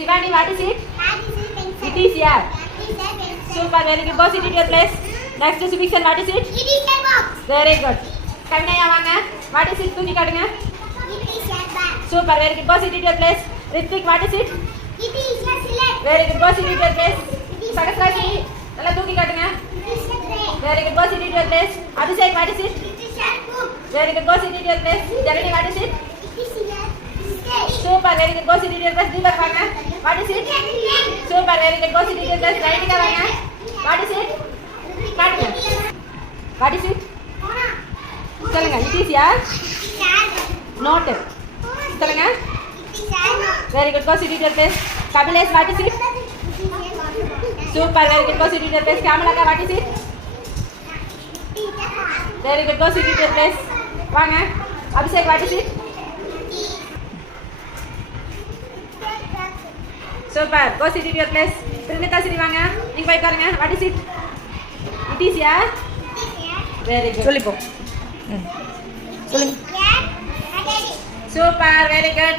Shivani, what is it? It is here. Super, very good. Go sit at your place. Next to Subikshan, what is it? It is a box. Very good. Kavinaya, vaanga. What is it? Tuni kaadunga. It is a bag. Super, very good. Go sit at your place. Ritvik, what is it? It is a sled. Very good. Go sit at your place. Sagasraji, nalla tooki kaadunga. It is a tray. Very good. Go sit at your place. Abhishek, what is it? It is a book. Very good. Go sit at your place. Janani, what is it? It is a skate. Super, very good. Go sit at your place. Deepak, vaanga. What is it? Super, very good. Go sit at your place. Rainika, vaanga. What is it? Kaadunga. What is it? சொல்லுங்க. It is a note. சொல்லுங்க. Very good. Go sit at your place. Kabilesh, what is it? Super, very good. Go sit at your place. Kamalaka, what is it? Very good. Go sit at your place. வாங்க. Abhishek, what is it? Super. Go sit at your place. Prinita, சரி வாங்க. நீங்க போய் பாருங்க. What is it? It is a very good. சொல்லிப்போ சொல்லுங்க. Super, very good.